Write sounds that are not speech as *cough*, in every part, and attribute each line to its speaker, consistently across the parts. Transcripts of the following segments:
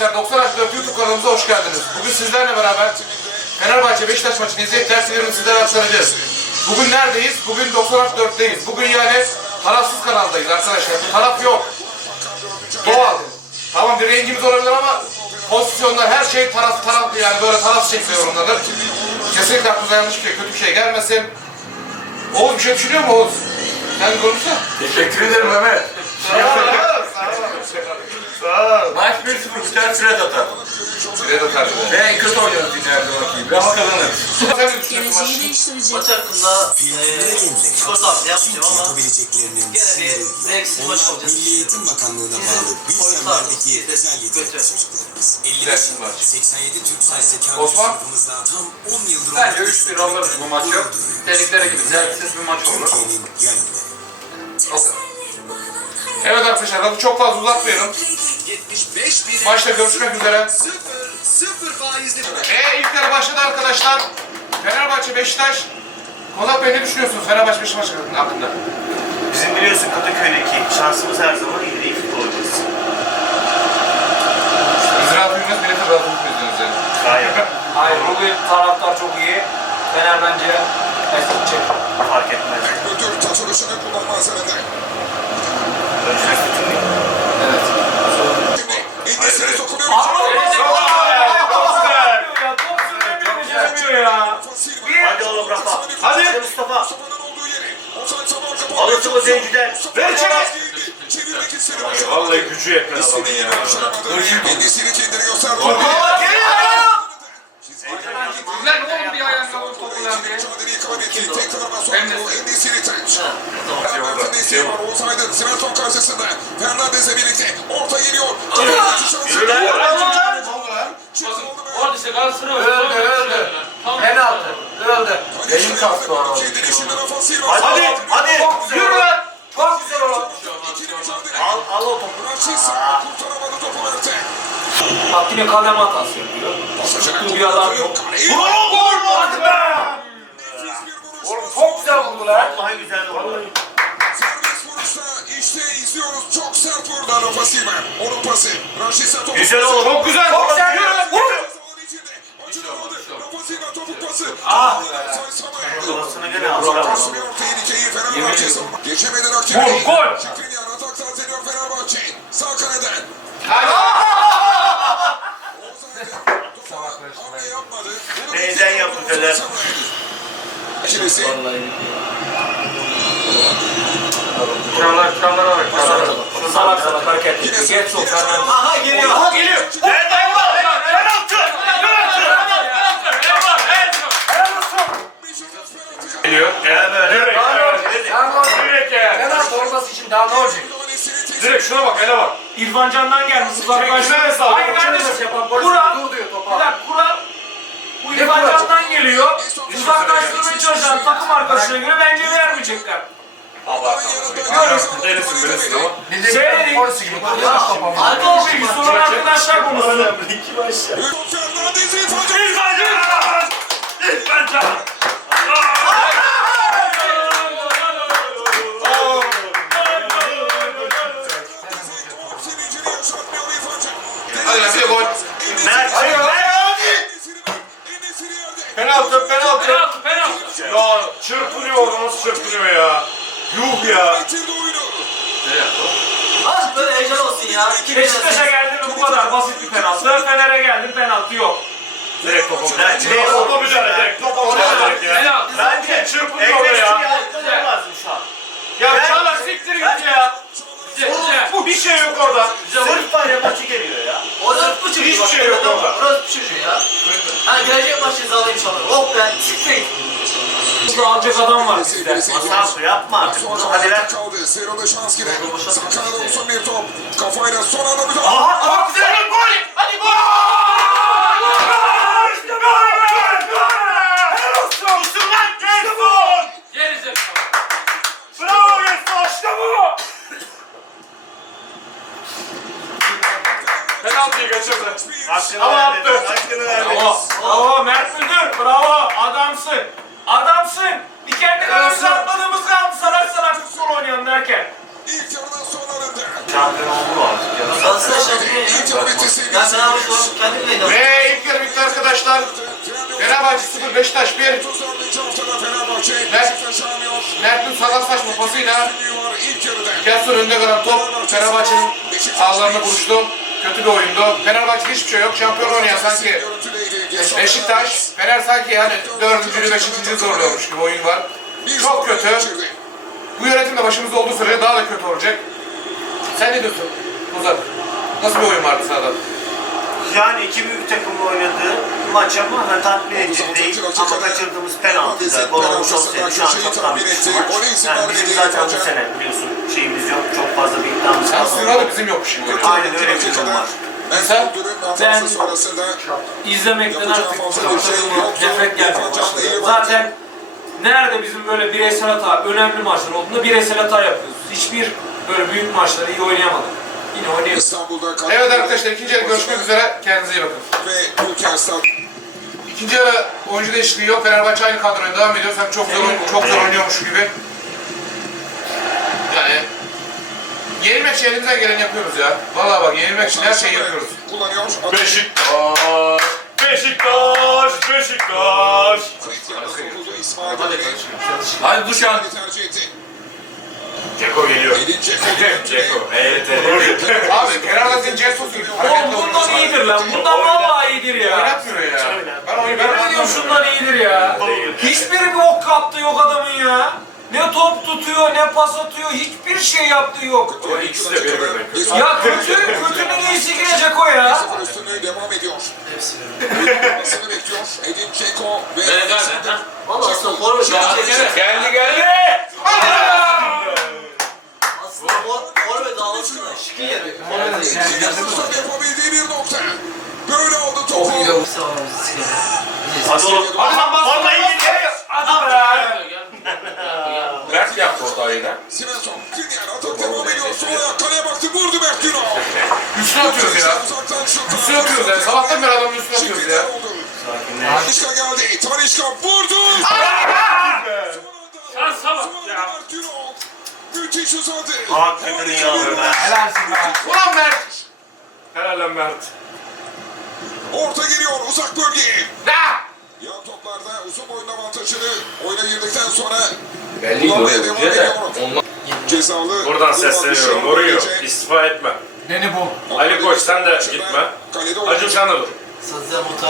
Speaker 1: Arkadaşlar, 90 Artı YouTube kanalımıza hoş geldiniz. Bugün sizlerle beraber Fenerbahçe Beşiktaş maçını izleyip derslerini sizlere aktaracağız. Bugün neredeyiz? Bugün 90 Artı 4'teyiz. Bugün yani tarafsız kanaldayız arkadaşlar. Bu taraf yok. Doğal. Tamam bir rengimiz olabilir ama pozisyonlar her şey taraf taraflı yani böyle taraf şekli yorumlanır. Kesinlikle aklınıza yanlış bir şey, kötü bir şey gelmesin. Oğuz bir şey düşünüyor mu Oğuz? Sen konuşsana.
Speaker 2: Teşekkür ederim Mehmet. Maç 1-0 biter Fred atar.
Speaker 1: Da tercih
Speaker 2: Ve kötü her zamanki gibi ama kazanırız.
Speaker 3: Geleceği değiştirecek.
Speaker 4: Maç hakkında eee skor tahmini yapmayacağım ama
Speaker 5: yapabileceklerinin
Speaker 4: gene bir zevksiz maç olacak.
Speaker 5: Milli Eğitim Bakanlığı'na bağlı Bilsemler'deki
Speaker 4: oyuncular
Speaker 5: özel yetenekli çocuklarımız. 55
Speaker 1: Zevksiz maç.
Speaker 5: 87 Türk sayısı
Speaker 1: Osman?
Speaker 5: tam 10 yıldır
Speaker 2: Bence
Speaker 5: oynadığı
Speaker 2: 3-1 alırız bu maçı. Tehlikelere gidip zevksiz bir maç olur.
Speaker 5: Türkiye'nin yayınları.
Speaker 1: Evet arkadaşlar lafı çok fazla uzatmayalım.
Speaker 6: 75 bin
Speaker 1: Maçta görüşmek üzere.
Speaker 6: 0 0 faizli.
Speaker 1: Ve ilk yarı başladı arkadaşlar. Fenerbahçe Beşiktaş. Kozak Bey ne düşünüyorsunuz Fenerbahçe Beşiktaş hakkında?
Speaker 7: Bizim biliyorsun Kadıköy'deki şansımız her zaman iyi değil futbol oyuncusu.
Speaker 1: İzraat Ünlüz, milleti rahatlık izliyoruz yani.
Speaker 7: Gayet
Speaker 8: Hayır *laughs* bugün taraftar çok iyi. Fener bence esnetecek.
Speaker 7: fark etmez.
Speaker 6: Ödül taşınışını kullanmaz elinde.
Speaker 7: Öncüler kötü o zenciden. Ver
Speaker 6: istedi.
Speaker 2: Vallahi gücü yetmez adamın ya.
Speaker 6: kendini gösterdi.
Speaker 7: Al, al o topu.
Speaker 6: Rashica kurtaramadı topu verdi.
Speaker 8: Bak yine kadem hatası yapıyor. Tuttuğu bir adam yok.
Speaker 6: Vur!
Speaker 8: Gol hadi be! Oğlum çok güzel vurdu lan.
Speaker 7: Vallahi güzel
Speaker 6: vuruşta işte izliyoruz. Çok sert vurdu Rafa Silva. Onun pası. Rashica topu.
Speaker 7: Güzel oldu.
Speaker 8: Çok güzel. Çok. Vur.
Speaker 6: Pası.
Speaker 7: Ah.
Speaker 6: Offside Samuel.
Speaker 7: Babasını gene
Speaker 6: savunma. Geçemedi rakibi.
Speaker 8: Vur, gol.
Speaker 6: Sağ kaneden. Hamle yapmadı.
Speaker 7: Neyden yaptı Fener?
Speaker 6: İkilisi.
Speaker 2: Çağlar, çağlara bak, çağlara bak.
Speaker 8: Salak salak hareket
Speaker 6: Yine
Speaker 8: ediyor. Geç
Speaker 6: yine
Speaker 8: Fernando.
Speaker 4: Aha geliyor.
Speaker 8: Aha geliyor.
Speaker 7: Nereden var? Penaltı.
Speaker 2: Geliyor.
Speaker 7: Evet.
Speaker 2: Direkt. Direkt yani.
Speaker 8: Penaltı olması için daha ne olacak?
Speaker 2: Direkt şuna bak, hele bak.
Speaker 8: İrfan Can'dan gelmiş uzaklaştı.
Speaker 2: Kime saldırdı?
Speaker 8: Hayır kardeşim.
Speaker 2: Diyor
Speaker 8: Bir dakika kural. Bu İrfan Can'dan geliyor. Uzaklaştırmaya çalışan takım arkadaşına göre bence vermeyecekler.
Speaker 2: Delisin, delisin ama.
Speaker 8: Seyredin.
Speaker 4: Arka olsun
Speaker 8: Bir
Speaker 4: bak.
Speaker 8: sorun arkadaşlar konuşsun.
Speaker 6: Fernandez'i
Speaker 7: İrfan Can. İrfan Can.
Speaker 1: Bir de gol.
Speaker 7: Mert.
Speaker 2: Hayır,
Speaker 6: yerde.
Speaker 2: Penaltı, penaltı.
Speaker 8: Penaltı penaltı.
Speaker 2: Ya çırpınıyor nasıl çırpınıyor ya? Yuh ya.
Speaker 4: Az böyle heyecan olsun ya. İki
Speaker 8: Beşiktaş'a geldi mi bu kadar basit bir penaltı. Fener'e geldi penaltı yok.
Speaker 2: Direkt topa
Speaker 7: Direkt
Speaker 2: müdahale. Topa müdahale, direkt topa müdahale direkt ya.
Speaker 7: Bence
Speaker 2: Çırpınıyor ya.
Speaker 7: Ekleştirmeyi lazım şu an.
Speaker 8: Ya Çağlar siktir git ya.
Speaker 2: Bu bir şey yok orada.
Speaker 7: Sırf var maçı geliyor ya.
Speaker 4: Orası bu çocuğu.
Speaker 2: Hiçbir
Speaker 4: bak,
Speaker 2: şey yok orada.
Speaker 4: Orası bu çocuğu ya. Ha gelecek maçı imzalayayım inşallah. Oh be. Git.
Speaker 8: Burada alacak adam var bizde.
Speaker 7: Masal yapma artık. Hadi ver.
Speaker 6: zamanlarda kaldı. Serol'e şans gibi. Sağ kanada uzun bir top. Kafayla son anda müdahale.
Speaker 7: Aha çok güzel.
Speaker 8: Gol! Hadi gol! Gerizekalı.
Speaker 7: Bravo Mesut. İşte bu.
Speaker 2: Penaltıyı kaçırdı.
Speaker 7: Hakkını
Speaker 2: Ama
Speaker 7: verdi.
Speaker 2: attı.
Speaker 7: Hakkını.
Speaker 8: Bravo. Bravo Mert Müldür. Bravo. Adamsın. Adamsın. Bir kendi kalemize atmadığımız kaldı. Salak salak futbol oynayan derken.
Speaker 6: İlk yarının sonlarında.
Speaker 7: Şampiyon oldu mu artık ya?
Speaker 4: Galatasaray şampiyon ya.
Speaker 6: İlk yarı bitti sevgili
Speaker 4: Ben Fenerbahçe
Speaker 6: seyirciler.
Speaker 4: olarak kendi bile inanıyorum.
Speaker 1: Ve ilk yarı bitti arkadaşlar. Fenerbahçe 0 Beşiktaş 1.
Speaker 6: 34. haftada Fenerbahçe
Speaker 1: Mert-
Speaker 6: alıyor.
Speaker 1: Mert'in sakat saçma pasıyla
Speaker 6: ilk yarıda.
Speaker 1: Gelson önünde kalan top Fenerbahçe'nin ağlarına vuruştu. Kötü bir oyundu. Fenerbahçe'de hiçbir şey yok. Şampiyon oynayan sanki Beşiktaş. Fener sanki yani dördüncülü, beşinciliği zorluyormuş gibi oyun var.
Speaker 6: Bir
Speaker 1: Çok kötü. Bu yönetimde başımızda olduğu sürece daha da kötü olacak. Sen ne diyorsun? Ozan. Nasıl bir oyun vardı sahada?
Speaker 7: Yani iki büyük takımla oynadığı maç ama ha, tatmin edici değil. Ama kaçırdığımız penaltı da gol olmuş olsaydı şu an çoktan bitmişti maç. Yani bizim zaten bu sene biliyorsun şeyimiz yok. Çok fazla bir
Speaker 1: Sen
Speaker 7: kalmadı.
Speaker 1: sırada bizim yokmuş gibi.
Speaker 7: Aynen öyle bir durum var.
Speaker 1: Sen?
Speaker 8: Ben-
Speaker 6: sonrasında
Speaker 8: İzlemekten artık takımı nefret gelmeye başladı. Zaten nerede bizim böyle bireysel hata, önemli maçlar olduğunda bireysel hata yapıyoruz. Hiçbir böyle büyük maçları iyi oynayamadık. Yine.
Speaker 6: İstanbul'da
Speaker 1: Evet arkadaşlar ikinci yarı görüşmek üzere. Kendinize iyi bakın.
Speaker 6: ve Ülker
Speaker 1: İkinci yarı oyuncu değişikliği yok. Fenerbahçe aynı kadroya devam ediyor. Sanki çok zor, çok zor oynuyormuş gibi. Yenilmek için elimizden geleni yapıyoruz ya. Vallahi bak yenilmek için her şeyi yapıyoruz.
Speaker 6: kullanıyor.
Speaker 2: Beşiktaş. Beşiktaş. Beşiktaş.
Speaker 1: Hadi duş al.
Speaker 2: Ceko geliyor. Ceko. Evet evet.
Speaker 1: Abi senin Cesus gibi.
Speaker 8: Oğlum bundan iyidir lan. Bundan vallahi iyidir ya.
Speaker 1: Oynatmıyor ya. Ben oyun ben
Speaker 8: diyorum şundan iyidir ya. Hiçbir bir ok kaptı yok adamın ya. Ne top tutuyor, ne pas atıyor, hiçbir şey yaptığı yok.
Speaker 2: O ikisi de birbirinden kötü.
Speaker 8: Ya kötü, kötünün iyisi girecek o ya.
Speaker 6: Sıfır üstünlüğü devam ediyor. Basını bekliyor. Edin Dzeko ve
Speaker 4: Valla aslında forvet çekiyor.
Speaker 1: Geldi geldi.
Speaker 4: Aslında for- forvet da şıkı yeri. Forvet
Speaker 6: yapabildiği bir nokta. Böyle oldu topu.
Speaker 7: Hadi oğlum. Vallahi gidiyor.
Speaker 8: Hadi
Speaker 2: Yine.
Speaker 6: Svensson. Krinyar atak devam ediyor. Sol ayak kaleye baktı. Vurdu Mert Günok.
Speaker 1: Üstüne atıyoruz ya. Üstüne atıyoruz ya. Sabahtan beri adamın üstüne atıyoruz ya.
Speaker 6: Tanişka geldi. Tanişka vurdu.
Speaker 2: Şansa bak ya.
Speaker 6: Müthiş uzadı.
Speaker 7: Alıyor be.
Speaker 8: Helalsin be.
Speaker 1: Ulan Mert.
Speaker 2: Helal lan Mert.
Speaker 6: Orta geliyor uzak bölgeye. Yan toplarda uzun boyun avantajını oyuna girdikten sonra
Speaker 1: Belli
Speaker 6: kullanmaya devam ediyor. Cezalı.
Speaker 2: Buradan sesleniyorum.
Speaker 6: Hoca.
Speaker 2: istifa etme.
Speaker 8: Ne ne bu?
Speaker 2: Ali Koç sen de gitme. Acun sen de dur.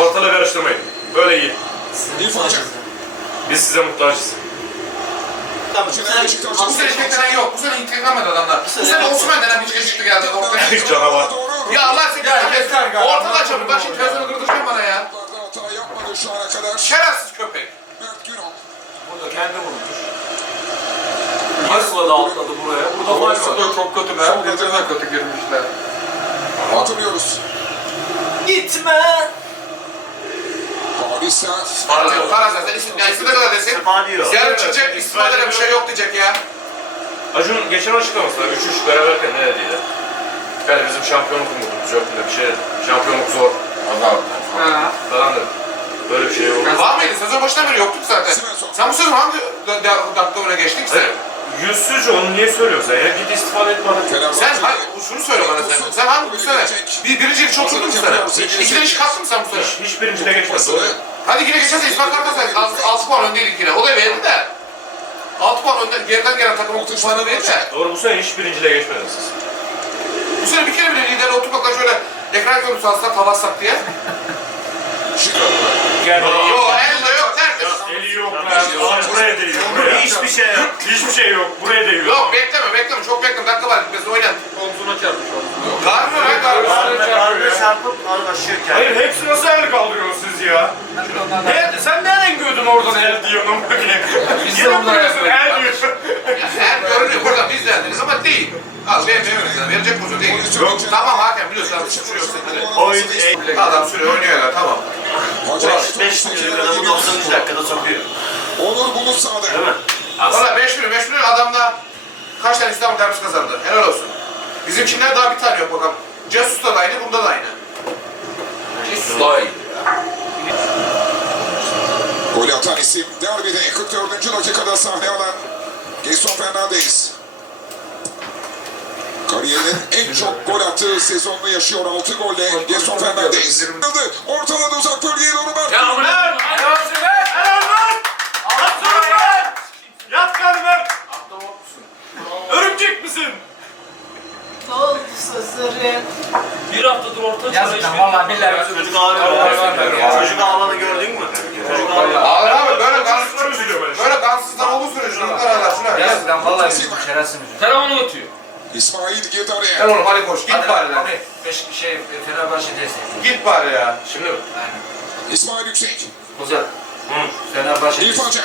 Speaker 2: Ortalığı karıştırmayın. Böyle iyi. Biz size muhtacız.
Speaker 4: Tamam, bu sene
Speaker 1: Bu sene beklenen yok. Bu sene intikamadı adamlar. Bu sene Osman denen bir şey çıktı geldi ortaya.
Speaker 2: Canavar.
Speaker 1: Ya Allah seni
Speaker 8: Ya yeter galiba.
Speaker 1: Ortada çabuk. Bak şimdi televizyonu kırdıracağım bana ya.
Speaker 6: Hata yapmadı şu ana kadar.
Speaker 1: Şerefsiz köpek.
Speaker 8: Burada kendi vurmuş. Nasıl da atladı buraya? Burada faul var.
Speaker 1: çok kötü be. Birbirine kötü girmişler.
Speaker 6: Hatırlıyoruz.
Speaker 8: Gitme.
Speaker 6: Paulista.
Speaker 1: Para yok. Para zaten isim. Ya isim ne kadar desin?
Speaker 7: İstifa diyor.
Speaker 1: Yarın çıkacak istifadede bir şey yok diyecek ya.
Speaker 2: Acun geçen açıklamasında 3-3 beraberken ne dediydi? Yani bizim şampiyonluk umudumuz yok bile bir şey dedi. Şampiyonluk zor.
Speaker 1: Ha.
Speaker 2: Falan dedi. Böyle bir şey yok.
Speaker 1: Var mıydı? Sezon başından beri yoktuk zaten. Sen bu sezon hangi da- da- dakika öne geçtin ki sen?
Speaker 2: Hayır. Yüzsüzce onu niye söylüyorsun sen? Ya git istifa et bana.
Speaker 1: Sen hayır, şunu söyle bana sen. Sen hangi bu sene? Bir birincilik çok oturdun mu sene? İkiden iş kalktın mı sen bu sene?
Speaker 2: Hiç, hiç birincide geçmez.
Speaker 1: Hadi yine geçen sene İsmail Kartal sen 6 puan öndeydik yine. O da verdi de. 6 puan önden geriden gelen takımın puanı verdi de.
Speaker 2: Doğru bu sene hiç birincide geçmediniz siz.
Speaker 1: Bu sene bir kere bile liderle oturmakla şöyle ekran görüntüsü alsak tavassak diye.
Speaker 2: Yani
Speaker 1: Yok elde
Speaker 2: Aa, Buraya değiyor. Buraya.
Speaker 7: Hiçbir şey yok.
Speaker 2: Hiçbir şey yok. Buraya değiyor.
Speaker 1: Yok bekleme bekleme çok bekleme dakika var bitmesin oynan. Omzuna çarpmış omzuna. Garmıyor lan garmıyor.
Speaker 7: Arda çarpıp aşırırken.
Speaker 2: Hayır hepsi nasıl el kaldırıyorsunuz siz ya? Ne, sen nereden gördün oradan el diyorsun.
Speaker 8: Biz de oradan
Speaker 2: vuruyorsun
Speaker 8: el
Speaker 2: el diyorsun.
Speaker 1: Her görünüyor burada biz derdiniz ama değil. Al vermiyoruz yani verecek pozisyon değil. Yok tamam hakem biliyorsun abi sürüyorsun.
Speaker 7: Oyun
Speaker 1: Adam sürüyor oynuyor ya tamam.
Speaker 6: Hocam
Speaker 7: 5 milyonu 90. dakikada sokuyor.
Speaker 6: Onur Bulut sahada.
Speaker 7: Değil mi?
Speaker 1: Valla 5 milyon 5 milyon adamla kaç tane İstanbul derbisi kazandı. Helal olsun. Bizimkiler daha bir tane yok bakalım. Cesus da aynı bunda da aynı. Cesus daha iyi.
Speaker 6: Golü atan isim derbide 44. dakikada sahne alan Gerson Fernandez. Kariyerinin en çok gol attığı sezonunu yaşıyor 6 golle Gerson Fernandez. Ortaladı uzak bölgeye doğru Berk.
Speaker 2: Ya amına
Speaker 8: Helal olsun be!
Speaker 7: Helal lan! Atsana lan! Yat kalbim! Örümcek misin?
Speaker 4: Ne oldu sözlerin?
Speaker 8: Bir haftadır orta
Speaker 3: Yazık lan valla billahi.
Speaker 7: Çocuk ağlıyor. Çocuk ağlanı gördün mü? Çocuk ağlıyor.
Speaker 1: Ağır abi böyle gansız,
Speaker 2: Çocuklar üzülüyor böyle.
Speaker 1: böyle gansızlar olduğu sürece çocuklar ağlar. Şuna gel.
Speaker 3: Yazık lan valla üzüldüm şerefsiz üzüldüm.
Speaker 8: Telefonu ötüyor.
Speaker 6: İsmail girdi
Speaker 1: Gel
Speaker 6: araya.
Speaker 1: oğlum hadi koş git bari lan.
Speaker 3: Beş şey Fenerbahçe destek.
Speaker 1: Git bari ya.
Speaker 2: Şimdi mi?
Speaker 6: İsmail Yüksek.
Speaker 3: Uzat. Fenerbahçe
Speaker 6: İrfan. Can.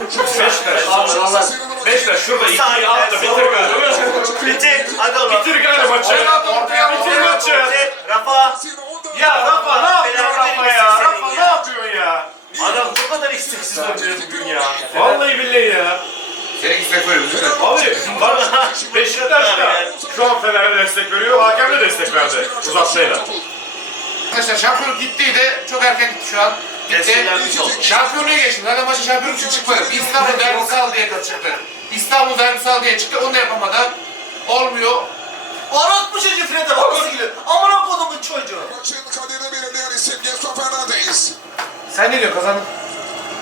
Speaker 2: Beşiktaş.
Speaker 3: Valla
Speaker 2: Beşiktaş şurada ikiyi
Speaker 7: saniye.
Speaker 2: at da bitir galiba.
Speaker 7: Bitir. Hadi oğlum.
Speaker 2: Bitir galiba maçı. Bitir maçı.
Speaker 7: Rafa.
Speaker 2: Ya Rafa ne yapıyorsun Rafa ya?
Speaker 7: Senin
Speaker 2: Rafa ne
Speaker 7: ya.
Speaker 2: yapıyorsun ya?
Speaker 7: Adam bu kadar isteksiz oynuyor bugün ya.
Speaker 2: Vallahi billahi ya.
Speaker 1: Seni istek veriyoruz. lütfen.
Speaker 2: Abi bak Beşiktaş da şu an Fener'e destek veriyor. Hakem de destek verdi. Uzatmayla.
Speaker 1: Arkadaşlar şampiyonluk gittiydi. Çok erken gitti şu an.
Speaker 7: Oldu.
Speaker 1: Şampiyonluğa geçtim. Zaten maçı şampiyonluk için çıkmadım. İstanbul derbisi al diye kaçırdı. İstanbul derbisi al diye çıktı. Onu da yapamadı. Olmuyor.
Speaker 4: Bu çocuğu Fred'e bak nasıl gülüyor. Amına kodumun çocuğu.
Speaker 6: Maçın kaderini belirleyen isim Gerson Fernandez.
Speaker 1: Sen ne diyorsun kazandın?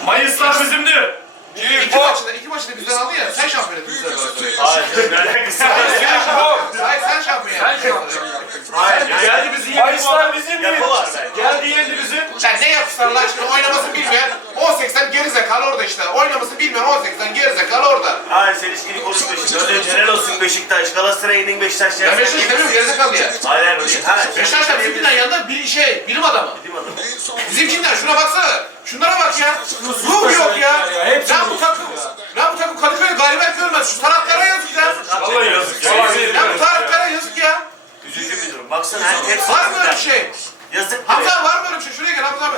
Speaker 2: Mayıslar bizimdi.
Speaker 1: İki maçta, iki maçta bizden aldı ya. Sen şampiyon ettin. bizden.
Speaker 7: Hayır. Ne alakası var?
Speaker 1: Hayır, sen şampiyon. Hayır sen şampiyon yaptın.
Speaker 7: Hayır.
Speaker 2: Geldi bizi yendi.
Speaker 8: Mayıslar bizim
Speaker 7: Yapı var belki.
Speaker 2: Geldi yendi bizi.
Speaker 1: Sen ne yapmışlar Allah aşkına oynamasını bilmeyen 18'den gerizekalı orada işte. Oynamasını bilmeyen 18'den gerizekalı orada.
Speaker 7: Hayır çelişkili konuşma şimdi. Önce helal olsun Beşiktaş. Galatasaray'ın Beşiktaş
Speaker 1: Ben Beşiktaş demiyorum gerizekalı ya.
Speaker 7: Hayır hayır. Ha,
Speaker 1: Beşiktaş'ta bizimkinden yanında bir şey, bilim adamı.
Speaker 6: En son
Speaker 1: Bizimkinden şuna baksana. Şunlara bak ya. Ruh yok ya.
Speaker 8: ya, hepsi
Speaker 1: Lan bu takım, lan bu takım Kadıköy'de galibiyet görmez. Şu taraflara yazık ya.
Speaker 2: Vallahi yazık ya.
Speaker 1: Lan bu taraflara yazık ya.
Speaker 7: Üzücü bir durum. Baksana
Speaker 1: Var mı öyle bir şey?
Speaker 7: Yazık.
Speaker 1: Hamza abi, var mı öyle bir şey? Şuraya gel Hamza abi.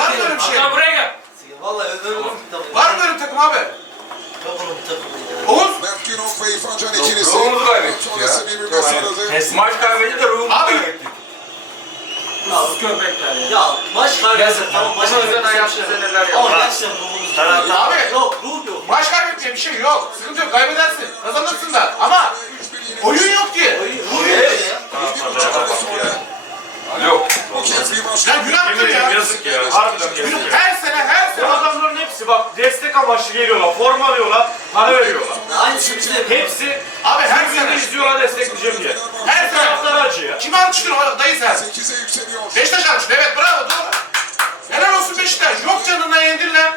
Speaker 1: Var mı öyle bir şey?
Speaker 8: Hakan buraya gel.
Speaker 4: Vallahi takımı.
Speaker 1: Var mı öyle bir takım abi?
Speaker 4: Bir takımı ya.
Speaker 1: Oğuz.
Speaker 6: Günok ve İrfan Can ikilisi.
Speaker 1: Ruhumuzu kaybettik
Speaker 6: Sonrası
Speaker 1: ya.
Speaker 6: sarıldı.
Speaker 3: Maç kaybedince de ruhum
Speaker 1: Abi.
Speaker 8: Nasıl köpekler ya.
Speaker 4: Ya maç kaybettik tamam maç kaybettik.
Speaker 3: hayatınızda neler
Speaker 4: Ama
Speaker 3: yapar.
Speaker 4: gerçekten ruhumuz
Speaker 7: Taraftar.
Speaker 1: Abi.
Speaker 4: Yok ruh yok.
Speaker 1: Maç kaybetmeye bir şey yok. Sıkıntı yok. Kaybedersin. Kazanırsın da. Ama oyun yok ki.
Speaker 4: Ruh yok ya.
Speaker 2: Yok.
Speaker 6: Maç.
Speaker 1: Ya günahtır ya.
Speaker 2: Yazık ya. Harbiden yazık ya.
Speaker 1: Her sene her
Speaker 2: Bu
Speaker 1: sene.
Speaker 2: adamların hepsi bak destek amaçlı geliyorlar. Forma alıyorlar. Para veriyorlar.
Speaker 4: Bize yapıyor.
Speaker 2: Hepsi
Speaker 1: Abi her
Speaker 2: sene izliyorlar destekleyeceğim diye.
Speaker 1: Her sene.
Speaker 2: Taraftar acı ya.
Speaker 1: Kimi alkışlıyorsun dayı sen?
Speaker 6: 8'e yükseliyor.
Speaker 1: Beşiktaş alkışlıyor. Evet bravo doğru. Helal olsun Beşiktaş. Yok canından yendin lan.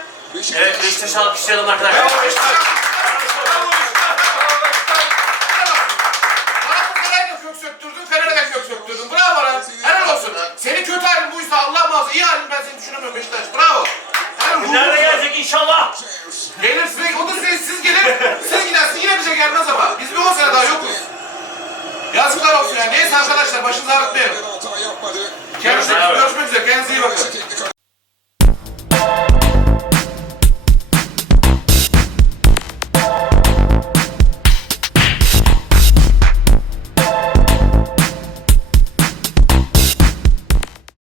Speaker 7: Evet Beşiktaş alkışlayalım arkadaşlar.
Speaker 1: Bravo Beşiktaş. Muhafaza iyi halin ben seni düşünemiyorum Beşiktaş. Bravo. Olsun.
Speaker 7: Nerede gelecek inşallah?
Speaker 1: Gelir size, o da siz, siz gelir, siz gidersiniz yine bize gelmez ama. Biz bir 10 sene daha yokuz. Yazıklar olsun ya. Neyse arkadaşlar başınızı ağrıtmayalım. Kendinize görüşmek üzere. Kendinize iyi bakın.